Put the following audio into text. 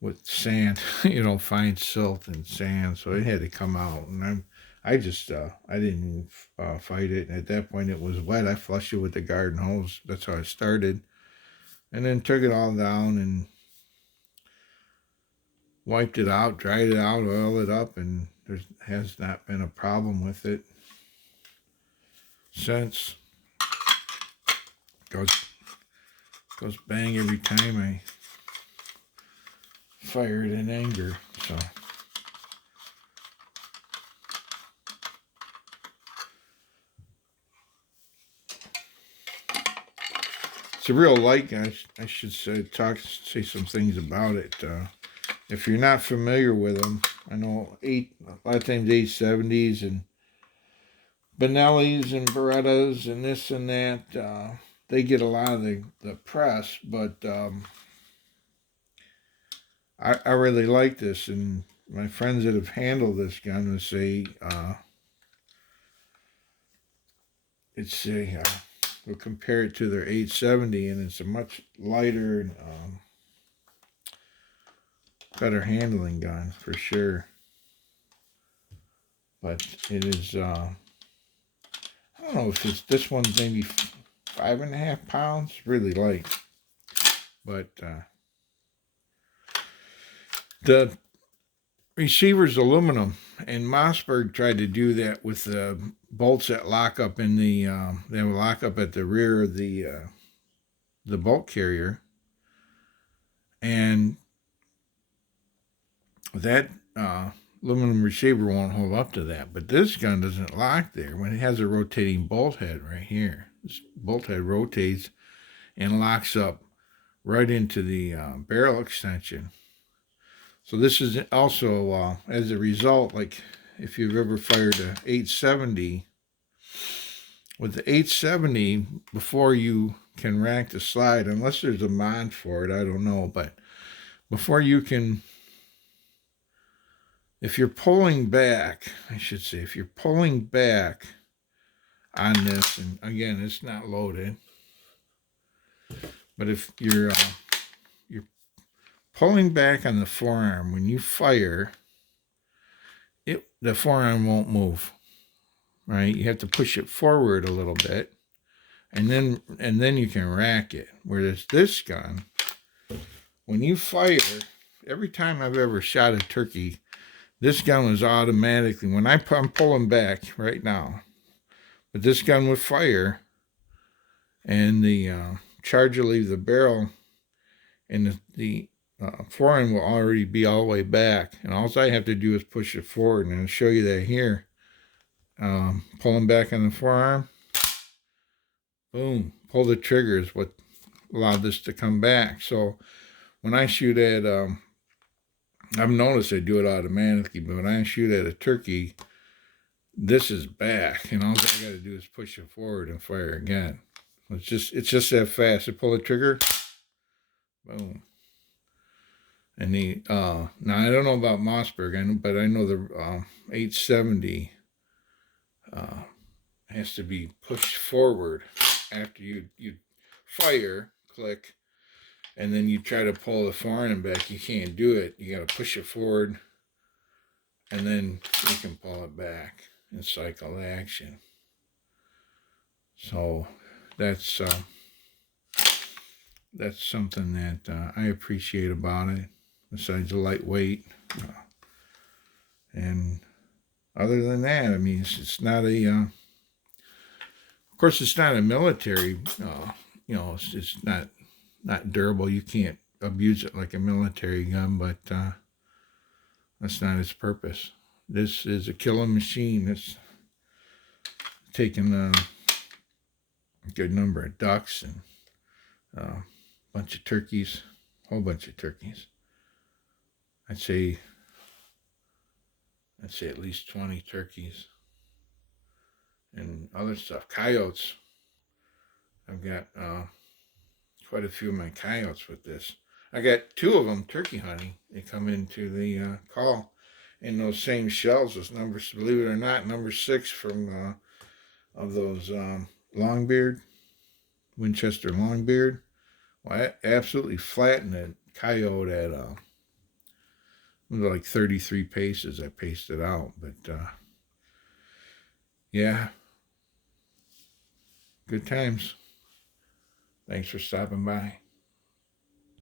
with sand, you know, fine silt and sand, so it had to come out. And I didn't fight it. And at that point, it was wet. I flushed it with the garden hose. That's how I started, and then took it all down and wiped it out, dried it out, oiled it up, and there has not been a problem with it since. Goes goes bang every time I fire it in anger. So it's a real light. I should say some things about it. If you're not familiar with them, I know a lot of times 870s and Benellis and Berettas and this and that. They get a lot of the press, but I really like this, and my friends that have handled this gun would say it's a we'll compare it to their 870, and it's a much lighter and better handling gun for sure. But it is I don't know if it's this one's maybe 5.5 pounds, really light, but the receiver's aluminum, and Mossberg tried to do that with the bolts that lock up in the they have a lock up at the rear of the bolt carrier, and that aluminum receiver won't hold up to that. But this gun doesn't lock there when it has a rotating bolt head right here. This bolt head rotates and locks up right into the barrel extension. So this is also, as a result, like if you've ever fired a 870, with the 870, before you can rack the slide, unless there's a mod for it, I don't know, but before you can, if you're pulling back, I should say, if you're pulling back on this, and again, it's not loaded, but if you're pulling back on the forearm when you fire, the forearm won't move. Right, you have to push it forward a little bit, and then you can rack it. Whereas this gun, when you fire, every time I've ever shot a turkey, this gun was automatically, when I'm pulling back right now, but this gun would fire, and the charge will leave the barrel, and the forearm will already be all the way back, and all I have to do is push it forward, and I'll show you that here. Pulling back on the forearm, boom, pull the trigger is what allowed this to come back. So when I shoot at, I've noticed I do it automatically, but when I shoot at a turkey, this is back, and all I got to do is push it forward and fire again. It's just that fast. I pull the trigger, boom. And the now I don't know about Mossberg, but I know the 870 has to be pushed forward after you fire, click, and then you try to pull the forearm back. You can't do it. You got to push it forward, and then you can pull it back and cycle action. So that's something that I appreciate about it. Besides the lightweight, and other than that, I mean, it's not a. Of course, it's not a military. It's not durable. You can't abuse it like a military gun, but that's not its purpose. This is a killing machine. It's taken a good number of ducks and a bunch of turkeys, whole bunch of turkeys. I'd say at least 20 turkeys and other stuff. Coyotes. I've got quite a few of my coyotes with this. I got 2 of them turkey hunting. They come into the call in those same shells as numbers, believe it or not, number 6 from of those Longbeard, Winchester Longbeard. Well, I absolutely flattened a coyote at It was like 33 paces I pasted out, but yeah, good times. Thanks for stopping by.